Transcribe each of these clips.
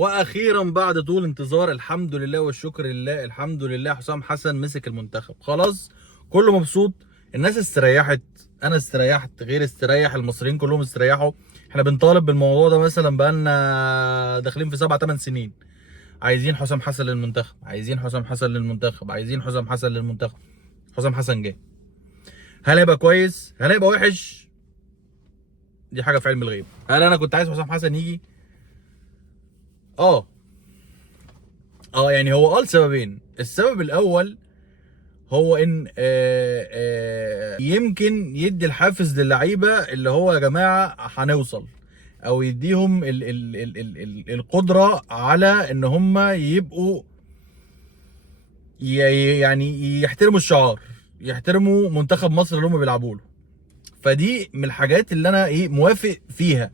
واخيرا بعد طول انتظار الحمد لله والشكر لله، الحمد لله حسام حسن مسك المنتخب خلاص. كله مبسوط، الناس استريحت، انا استريحت، غير استريح، المصريين كلهم استريحوا. احنا بنطالب بالموضوع ده مثلا بقالنا داخلين في 7 8 سنين. عايزين حسام حسن للمنتخب، عايزين حسام حسن للمنتخب، عايزين حسام حسن للمنتخب. حسام حسن جه. هل هيبقى كويس؟ هل هيبقى وحش؟ دي حاجه في علم الغيب. هل انا كنت عايز حسام حسن يجي؟ اه يعني هو لسببين. السبب الاول هو ان يمكن يدي الحافز للعيبه اللي هو يا جماعه هنوصل، او يديهم ال القدره على ان هم يبقوا يعني يحترموا الشعار، يحترموا منتخب مصر اللي هم بيلعبوا له. فدي من الحاجات اللي انا موافق فيها.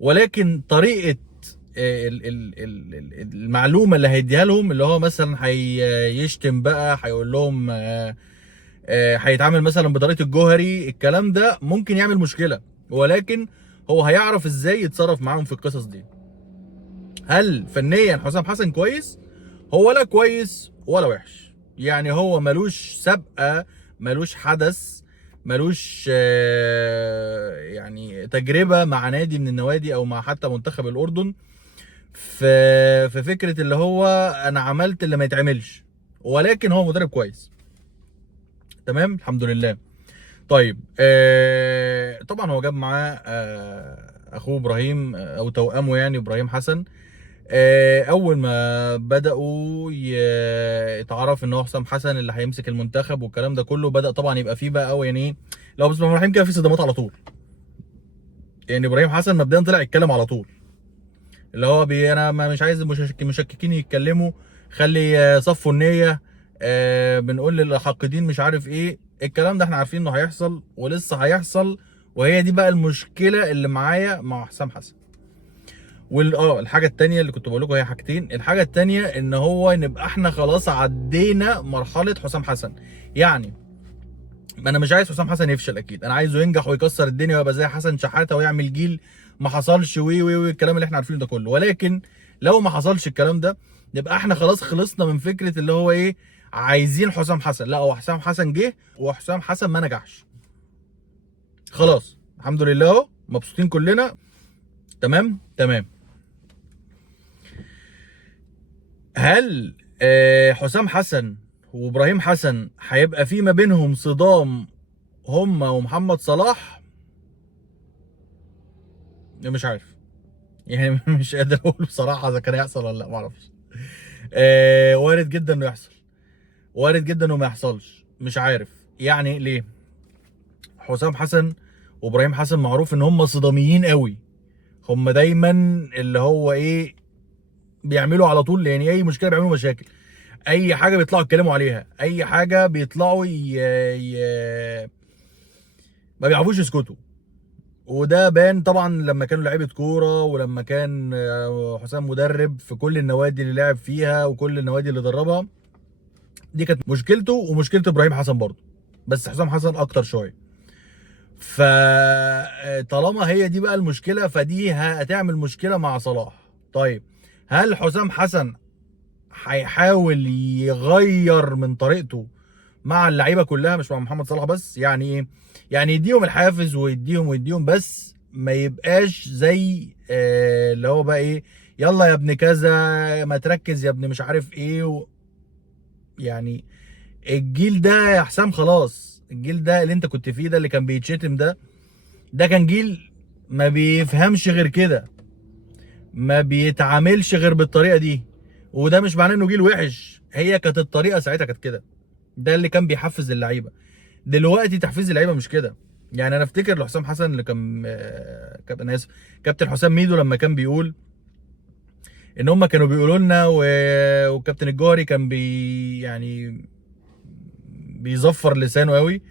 ولكن طريقه المعلومه اللي هيديها لهم، اللي هو مثلا هيشتم بقى، هيقول لهم هيتعامل مثلا بطريقه الجوهري، الكلام ده ممكن يعمل مشكله. ولكن هو هيعرف ازاي يتصرف معاهم في القصص دي. هل فنيا حسام حسن كويس؟ هو لا كويس ولا وحش، يعني هو ملوش سابقه، ملوش حدث، ملوش يعني تجربه مع نادي من النوادي او مع حتى منتخب الاردن. في فكره اللي هو انا عملت اللي ما يتعملش. ولكن هو مدرب كويس، تمام الحمد لله. طيب طبعا هو جاب معاه اخوه ابراهيم، او توأمه يعني ابراهيم حسن. اول ما بداوا يتعرف ان هو حسام حسن اللي هيمسك المنتخب والكلام ده كله، بدا طبعا يبقى فيه بقى قوي يعني ايه، لو بسم الله الرحمن الرحيم كده، في صدمات على طول. يعني ابراهيم حسن مبدئيا طلع يتكلم على طول، اللي هو انا مش عايز مشككين يتكلموا، خلي صفوا النيه، بنقول للحاقدين مش عارف ايه الكلام ده، احنا عارفين انه هيحصل ولسه هيحصل. وهي دي بقى المشكله اللي معايا مع حسام حسن. الحاجه التانيه اللي كنت بقول لكم، هي حاجتين. الحاجه التانيه ان هو نبقى احنا خلاص عدينا مرحله حسام حسن. يعني ما انا مش عايز حسام حسن يفشل، اكيد انا عايزه ينجح ويكسر الدنيا ويبقى زي حسن شحاته ويعمل جيل ما حصلش وي وي وي الكلام اللي احنا عارفينه ده كله. ولكن لو ما حصلش الكلام ده، نبقى احنا خلاص خلصنا من فكره اللي هو ايه، عايزين حسام حسن. لا، هو حسام حسن جه وحسام حسن ما نجحش. خلاص الحمد لله اهو، مبسوطين كلنا، تمام تمام. هل حسام حسن وابراهيم حسن هيبقى في ما بينهم صدام هم ومحمد صلاح؟ مش عارف يعني مش قادر اقول بصراحه اذا كان هيحصل ولا لا، معرفش. وارد جدا انه يحصل، وارد جدا انه ما يحصلش، مش عارف يعني ليه. حسام حسن وابراهيم حسن معروف ان هم صداميين قوي. هم دايما اللي هو ايه، بيعملوا على طول، يعني اي مشكله بيعملوا مشاكل، اي حاجه بيطلعوا يتكلموا عليها، اي حاجه بيطلعوا ما بيعرفوش يسكتوا. وده بان طبعا لما كانوا لعيبه كوره، ولما كان حسام مدرب في كل النوادي اللي لعب فيها وكل النوادي اللي دربها. دي كانت مشكلته ومشكله ابراهيم حسن برضه، بس حسام حسن اكتر شويه. فطالما هي دي بقى المشكله، فدي هتعمل مشكله مع صلاح. طيب، هل حسام حسن هيحاول يغير من طريقته مع اللعيبه كلها مش مع محمد صلاح بس؟ يعني ايه؟ يعني يديهم الحافز ويديهم ويديهم، بس ما يبقاش زي اللي هو بقى ايه، يلا يا ابن كذا، ما تركز يا ابن مش عارف ايه يعني الجيل ده يا حسام خلاص، الجيل ده اللي انت كنت فيه ده اللي كان بيتشتم ده كان جيل ما بيفهمش غير كده، ما بيتعاملش غير بالطريقه دي. وده مش معناه انه جيل وحش، هي كانت الطريقه ساعتها كانت كده، ده اللي كان بيحفز اللعيبه. دلوقتي تحفيز اللعيبه مش كده. يعني انا افتكر لحسام حسن اللي كان انا اسف، كابتن حسام ميدو لما كان بيقول ان هم كانوا بيقولوا لنا وكابتن الجوهري كان يعني بيزفر لسانه قوي.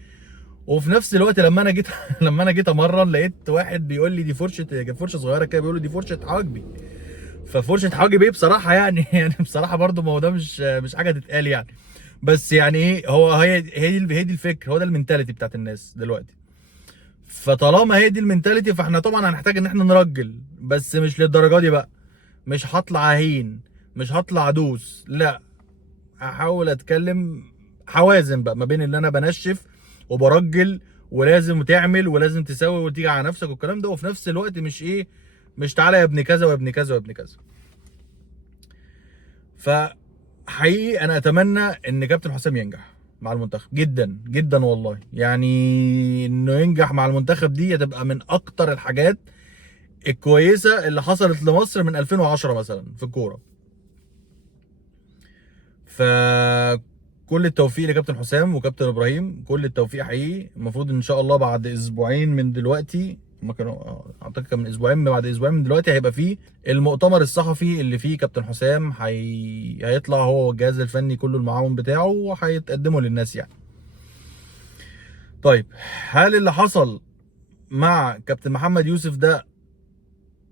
وفي نفس الوقت لما انا جيت لما انا جيت امرن، لقيت واحد بيقول لي دي فرشه صغيره كده، بيقول لي دي فرشه حواجبي. ففرشه حواجبي ايه بصراحه يعني يعني بصراحه برضو ما هو ده مش حاجه تتقال يعني. بس يعني ايه، هي دي الفكره، هو ده المينتاليتي بتاعت الناس دلوقتي. فطالما هي دي المينتاليتي، فاحنا طبعا هنحتاج ان احنا نرجل، بس مش للدرجه دي بقى. مش هطلع اهين، مش هطلع ادوس، لا، هحاول اتكلم حوازن بقى ما بين اللي انا بنشف وبرجل ولازم تعمل ولازم تسوي وتيجي على نفسك والكلام ده، وفي نفس الوقت مش ايه، مش تعالى يا ابن كذا وابن كذا وابن كذا. فحقيقي انا اتمنى ان كابتن حسام ينجح مع المنتخب جدا جدا والله، يعني انه ينجح مع المنتخب دي هتبقى من اكتر الحاجات الكويسه اللي حصلت لمصر من 2010 مثلا في الكوره. فكل التوفيق لكابتن حسام وكابتن ابراهيم، كل التوفيق حقيقي. المفروض ان شاء الله بعد اسبوعين من دلوقتي، ما كانوا اعتقد كان من اسبوعين، بعد اسبوعين من دلوقتي هيبقى فيه المؤتمر الصحفي اللي فيه كابتن حسام هيطلع هو والجهاز الفني كله المعاون بتاعه وهيتقدموا للناس يعني. طيب، هل اللي حصل مع كابتن محمد يوسف ده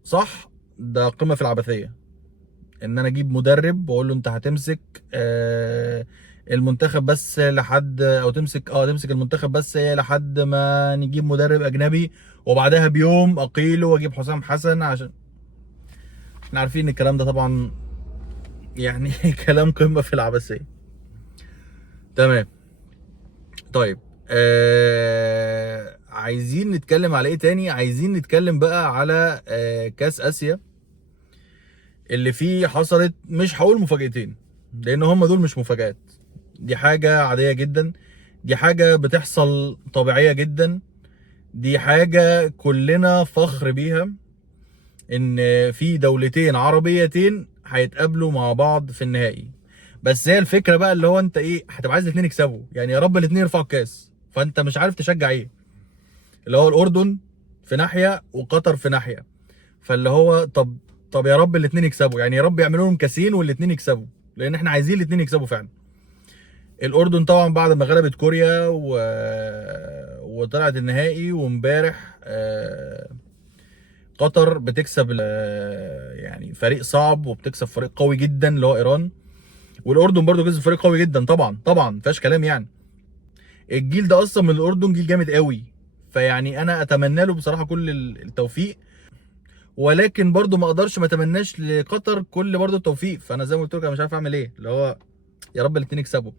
صح؟ ده قمة في العبثية، ان انا اجيب مدرب واقول له انت هتمسك المنتخب بس لحد، او تمسك المنتخب بس لحد ما نجيب مدرب اجنبي، وبعدها بيوم اقيله واجيب حسام حسن. عشان احنا عارفين ان الكلام ده طبعا يعني كلام قمة في العبثية. تمام. طيب، عايزين نتكلم على ايه تاني؟ عايزين نتكلم بقى على كاس اسيا اللي فيه حصلت، مش هقول مفاجأتين لان هم دول مش مفاجآت، دي حاجة عادية جدا، دي حاجة بتحصل طبيعية جدا، دي حاجة كلنا فخر بيها، ان في دولتين عربيتين هيتقابلوا مع بعض في النهائي. بس هي الفكرة بقى اللي هو انت ايه، هتبقى عايز الاتنين يكسبوا، يعني يا رب الاتنين يرفعوا الكاس، فانت مش عارف تشجع ايه، اللي هو الاردن في ناحية وقطر في ناحية، فاللي هو طب يا رب الاتنين يكسبوا، يعني يا رب يعملوا لهم كاسين والاتنين يكسبوا، لان احنا عايزين الاتنين يكسبوا فعلا. الاردن طبعا بعد ما غلبت كوريا وطلعت النهائي، وامبارح قطر بتكسب يعني فريق صعب، وبتكسب فريق قوي جدا اللي هو ايران، والاردن برضو كسب فريق قوي جدا طبعا طبعا ما فيهاش كلام يعني. الجيل ده اصلا من الاردن جيل جامد قوي، فيعني انا اتمنى له بصراحه كل التوفيق، ولكن برضو ما اقدرش ما اتمناش لقطر كل برضو التوفيق. فانا زي ما قلت لك انا مش عارف اعمل ايه، اللي هو يا رب الاثنين يكسبوا،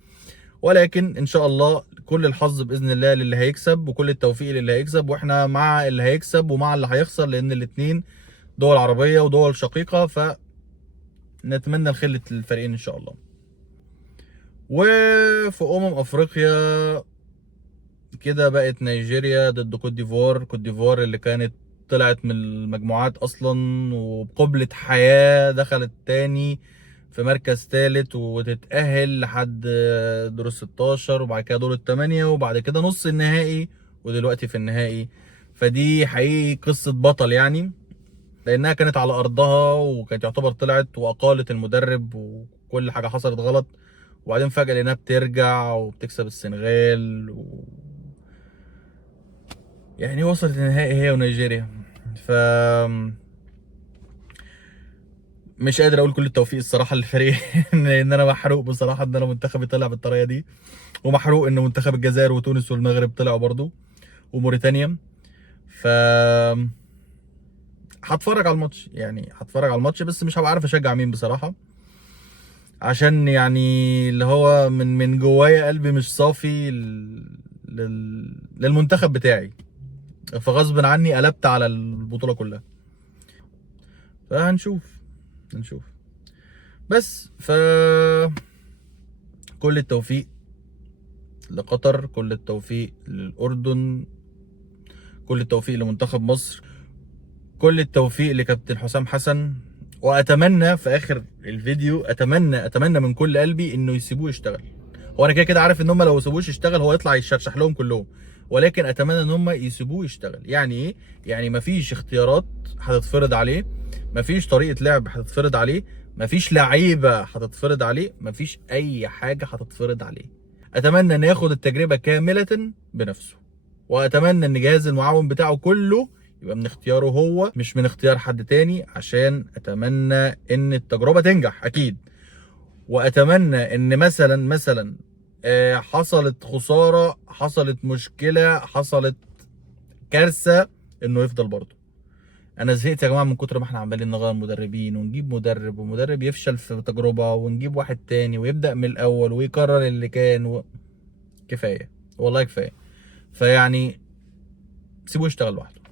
ولكن ان شاء الله كل الحظ باذن الله للي هيكسب، وكل التوفيق للي هيكسب، واحنا مع اللي هيكسب ومع اللي هيخسر، لان الاثنين دول عربيه ودول شقيقه، فنتمنى الخير للفريقين ان شاء الله. وفي افريقيا كده بقت نيجيريا ضد كوت ديفوار. كوت ديفوار اللي كانت طلعت من المجموعات اصلا وبقبلة حياة دخلت تاني في مركز ثالث وتتأهل لحد دور ال16، وبعد كده دور ال8، وبعد كده نص النهائي، ودلوقتي في النهائي. فدي حقيقي قصة بطل يعني، لانها كانت على ارضها وكانت يعتبر طلعت واقالت المدرب وكل حاجة حصلت غلط، وبعدين فجأة لقيناها بترجع وبتكسب السنغال يعني وصلت النهائي هي ونيجيريا. ف مش قادر اقول كل التوفيق الصراحه للفريق لان انا محروق بصراحه ان انا منتخبي طلع بالطريقه دي، ومحروق ان منتخب الجزائر وتونس والمغرب طلعوا برضو، وموريتانيا. ف هتفرج على الماتش، يعني هتفرج على الماتش، بس مش هبقى عارف اشجع مين بصراحه، عشان يعني اللي هو من جوايا قلبي مش صافي للمنتخب بتاعي، فغصب عني قلبت على البطوله كلها. هنشوف. بس كل التوفيق لقطر، كل التوفيق للأردن، كل التوفيق لمنتخب مصر، كل التوفيق لكابتن حسام حسن. واتمنى في اخر الفيديو، اتمنى من كل قلبي انه يسيبوه يشتغل. هو انا كده كده عارف ان هم لو سيبوش يشتغل هو يطلع يشرشح لهم كلهم، ولكن اتمنى ان هم يسيبوه يشتغل. يعني ايه؟ يعني مفيش اختيارات هتتفرض عليه، مفيش طريقة لعب هتتفرض عليه، مفيش لعيبة هتتفرض عليه، مفيش اي حاجة هتتفرض عليه. اتمنى ان ياخد التجربة كاملة بنفسه، واتمنى ان جهاز المعاون بتاعه كله يبقى من اختياره هو مش من اختيار حد تاني، عشان اتمنى ان التجربة تنجح اكيد. واتمنى ان مثلا حصلت خسارة، حصلت مشكلة، حصلت كارثة، انه يفضل برضه، انا زهقت يا جماعه من كتر ما احنا عمالين نغير مدربين ونجيب مدرب ومدرب يفشل في تجربه ونجيب واحد تاني ويبدا من الاول ويكرر اللي كان كفايه، والله كفايه. فيعني سيبوه يشتغل لوحده.